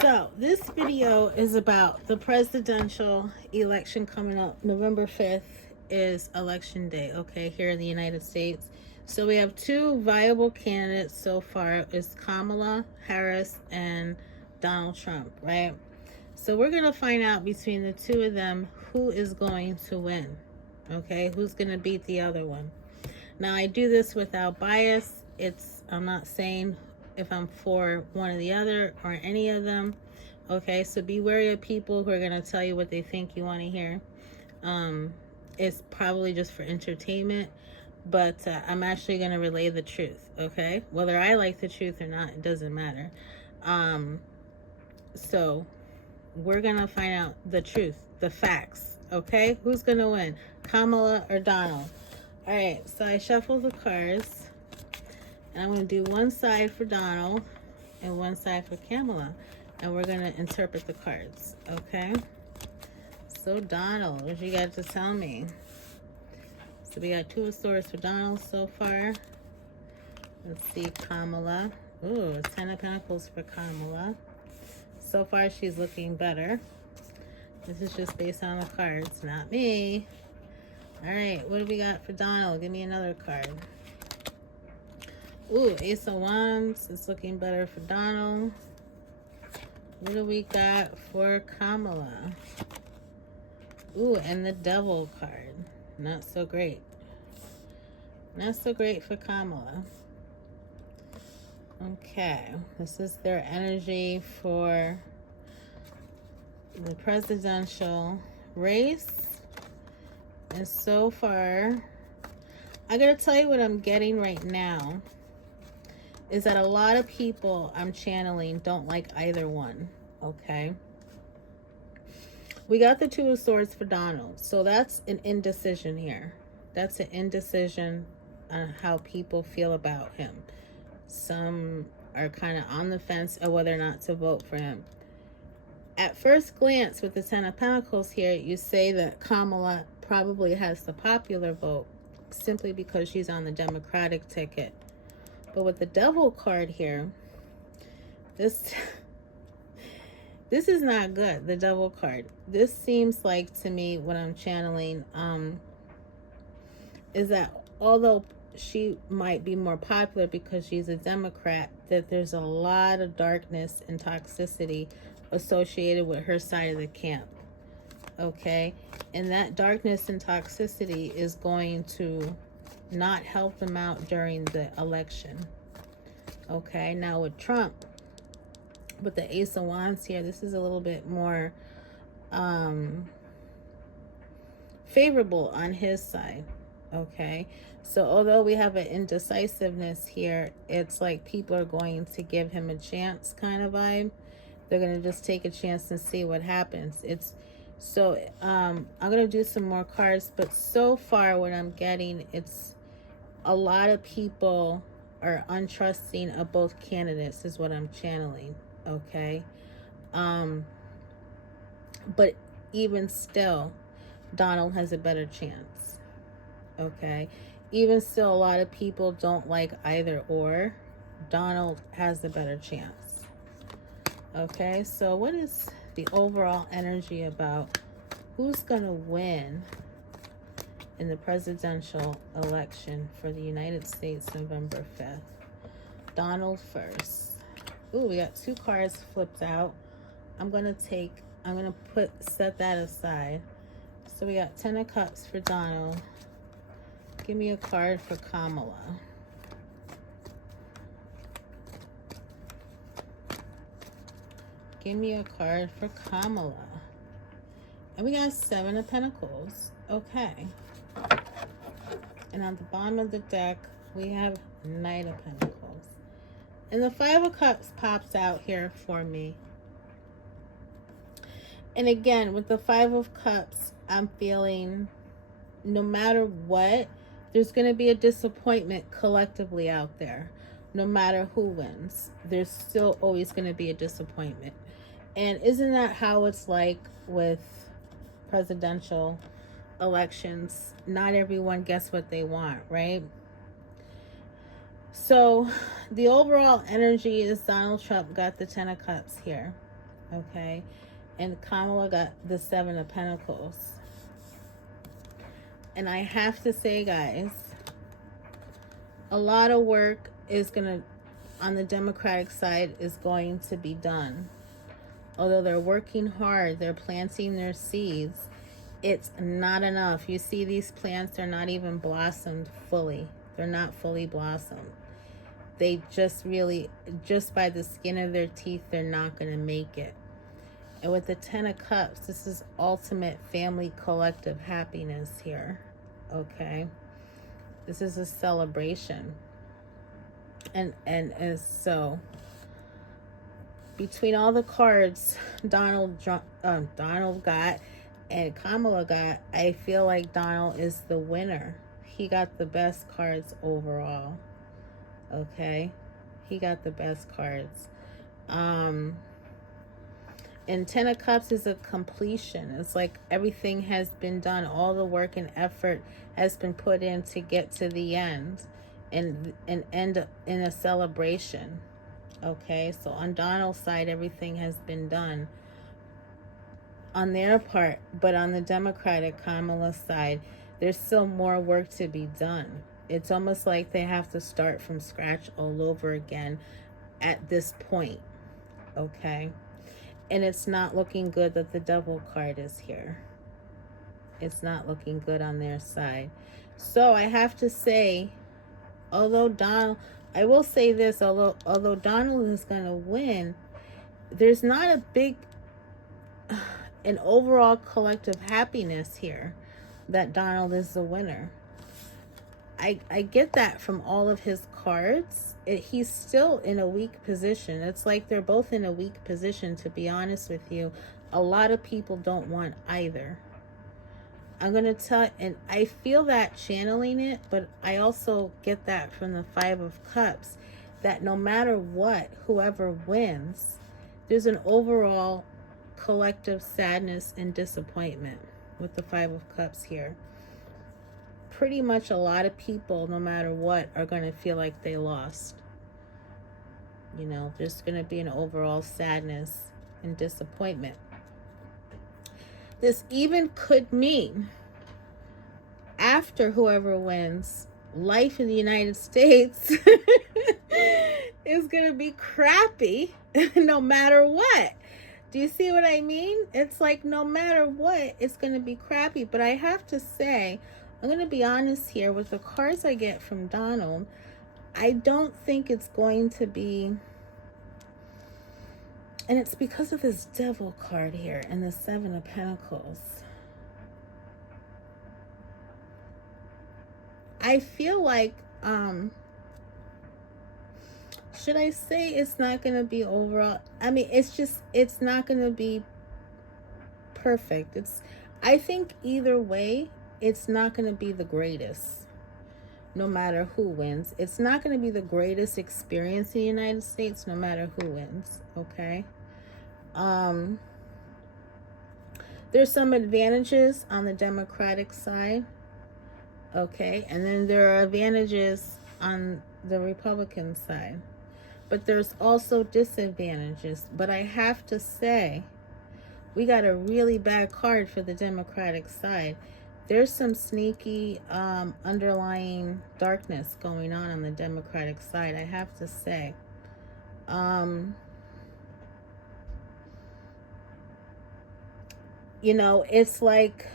So, this video is about the presidential election coming up. November 5th is election day, okay, here in the United States. So, we have two viable candidates so far. It's Kamala Harris and Donald Trump, right? So, we're going to find out between the two of them who is going to win, okay? Who's going to beat the other one. Now, I do this without bias. I'm not saying if I'm for one or the other or any of them. Okay, so be wary of people who are going to tell you what they think you want to hear. It's probably just for entertainment, but I'm actually going to relay the truth, okay? Whether I like the truth or not, it doesn't matter. So we're going to find out the truth, the facts, okay? Who's going to win, Kamala or Donald? All right, so I shuffled the cards, and I'm going to do one side for Donald and one side for Kamala, and we're going to interpret the cards, okay? So, Donald, what you got to tell me? So, we got Two of Swords for Donald so far. Let's see, Kamala. Ooh, Ten of Pentacles for Kamala. So far, she's looking better. This is just based on the cards, not me. All right, what do we got for Donald? Give me another card. Ooh, Ace of Wands. It's looking better for Donald. What do we got for Kamala? Ooh, and the Devil card. Not so great. Not so great for Kamala. Okay, this is their energy for the presidential race. And so far, I gotta tell you what I'm getting right now is that a lot of people I'm channeling don't like either one, okay? We got the Two of Swords for Donald, so that's an indecision here. That's an indecision on how people feel about him. Some are kind of on the fence of whether or not to vote for him. At first glance, with the Ten of Pentacles here, you say that Kamala probably has the popular vote simply because she's on the Democratic ticket. But with the Devil card here, this is not good, the Devil card. This seems like to me, what I'm channeling, is that although she might be more popular because she's a Democrat, that there's a lot of darkness and toxicity associated with her side of the camp, okay? And that darkness and toxicity is going to not help them out during the election, okay? Now with Trump, with the Ace of Wands here, this is a little bit more favorable on his side, okay? So although we have an indecisiveness here, it's like people are going to give him a chance kind of vibe. They're going to just take a chance and see what happens. It's so I'm going to do some more cards, but so far what I'm getting, it's a lot of people are untrusting of both candidates is what I'm channeling, okay? But even still, Donald has a better chance, okay? Even still, a lot of people don't like either or. Donald has the better chance, okay? So what is the overall energy about who's going to win in the presidential election for the United States, November 5th? Donald first. Ooh, we got two cards flipped out. I'm going to set that aside. So we got Ten of Cups for Donald. Give me a card for Kamala. Give me a card for Kamala. And we got Seven of Pentacles. Okay. And on the bottom of the deck, we have Knight of Pentacles. And the Five of Cups pops out here for me. And again, with the Five of Cups, I'm feeling no matter what, there's going to be a disappointment collectively out there. No matter who wins, there's still always going to be a disappointment. And isn't that how it's like with presidential elections? Not everyone gets what they want, right? So the overall energy is Donald Trump got the Ten of Cups here. Okay. And Kamala got the Seven of Pentacles. And I have to say, guys, a lot of work is going to, on the Democratic side, is going to be done. Although they're working hard, they're planting their seeds, it's not enough. You see these plants, they're not even blossomed fully. They're not fully blossomed. They just really, just by the skin of their teeth, they're not going to make it. And with the Ten of Cups, this is ultimate family collective happiness here. Okay. This is a celebration. And so between all the cards Donald got and Kamala got, I feel like Donald is the winner. He got the best cards overall. Okay. He got the best cards. And Ten of Cups is a completion. It's like everything has been done. All the work and effort has been put in to get to the end and end in a celebration. Okay, so on Donald's side, everything has been done on their part, but on the Democratic Kamala side, there's still more work to be done. It's almost like they have to start from scratch all over again at this point. Okay. And it's not looking good that the Devil card is here. It's not looking good on their side. So I have to say, although Donald, I will say this, although Donald is going to win, there's not a big, an overall collective happiness here that Donald is the winner. I get that from all of his cards. He's still in a weak position. It's like they're both in a weak position, to be honest with you. A lot of people don't want either. I'm going to tell, and I feel that channeling it, but I also get that from the Five of Cups, that no matter what, whoever wins, there's an overall collective sadness and disappointment with the Five of Cups here. Pretty much a lot of people, no matter what, are going to feel like they lost. You know, there's going to be an overall sadness and disappointment. This even could mean, after whoever wins, life in the United States is going to be crappy no matter what. Do you see what I mean? It's like no matter what, it's going to be crappy. But I have to say, I'm going to be honest here, with the cards I get from Donald, I don't think it's going to be, and it's because of this Devil card here and the Seven of Pentacles. I feel like, should I say it's not going to be overall? I mean, it's not going to be perfect. I think either way, it's not going to be the greatest, no matter who wins. It's not going to be the greatest experience in the United States, no matter who wins, okay? There's some advantages on the Democratic side, okay? And then there are advantages on the Republican side. But there's also disadvantages. But I have to say, we got a really bad card for the Democratic side. There's some sneaky underlying darkness going on the Democratic side, I have to say. You know, it's like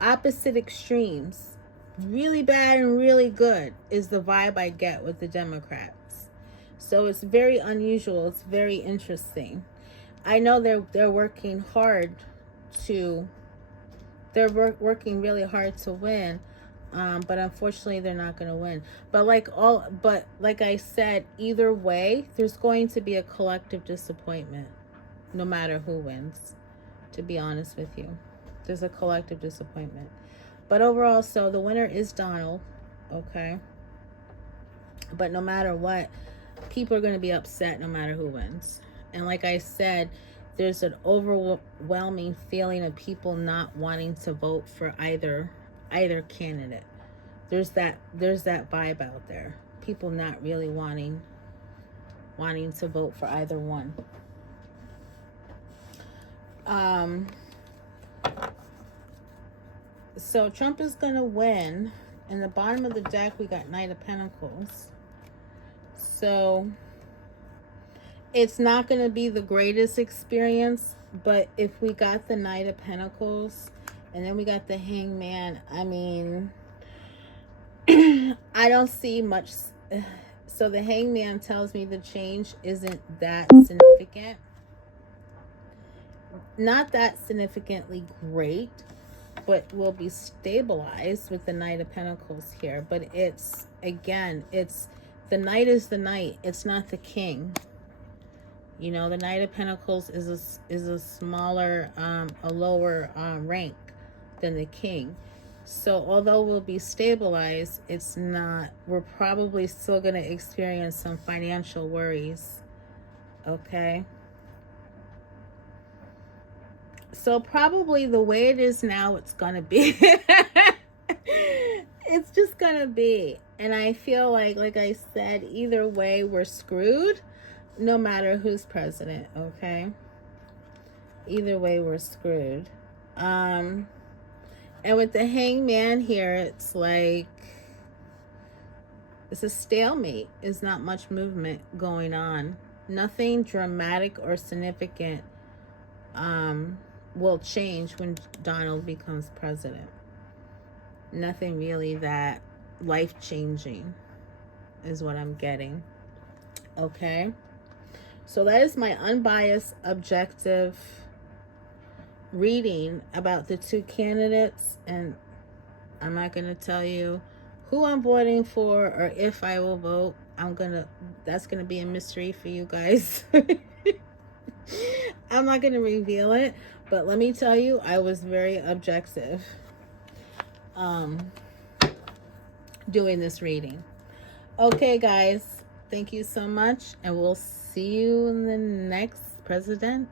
opposite extremes. Really bad and really good is the vibe I get with the Democrats. So it's very unusual. It's very interesting. I know they're working hard to... They're working really hard to win, but unfortunately they're not going to win. But like I said, either way, there's going to be a collective disappointment, no matter who wins. To be honest with you, there's a collective disappointment. But overall, so the winner is Donald, okay. But no matter what, people are going to be upset no matter who wins. And like I said, there's an overwhelming feeling of people not wanting to vote for either candidate. There's that vibe out there. People not really wanting to vote for either one. So Trump is going to win. In the bottom of the deck, we got Knight of Pentacles. So it's not going to be the greatest experience, but if we got the Knight of Pentacles and then we got the Hangman, I mean, I don't see much. So the Hangman tells me the change isn't that significant. Not that significantly great, but will be stabilized with the Knight of Pentacles here. But it's, again, it's, the Knight is the Knight. It's not the King. You know, the Knight of Pentacles is a smaller, a lower rank than the King. So although we'll be stabilized, it's not, we're probably still going to experience some financial worries. Okay. So probably the way it is now, it's going to be, it's just going to be. And I feel like I said, either way, we're screwed, no matter who's president. Okay. Either way, we're screwed. And with the Hangman here, it's like, it's a stalemate. There's not much movement going on. Nothing dramatic or significant will change when Donald becomes president. Nothing really that life-changing is what I'm getting. Okay? So that is my unbiased, objective reading about the two candidates, and I'm not going to tell you who I'm voting for or if I will vote. That's going to be a mystery for you guys. I'm not going to reveal it, but let me tell you, I was very objective doing this reading. Okay, guys, thank you so much, and we'll see you in the next president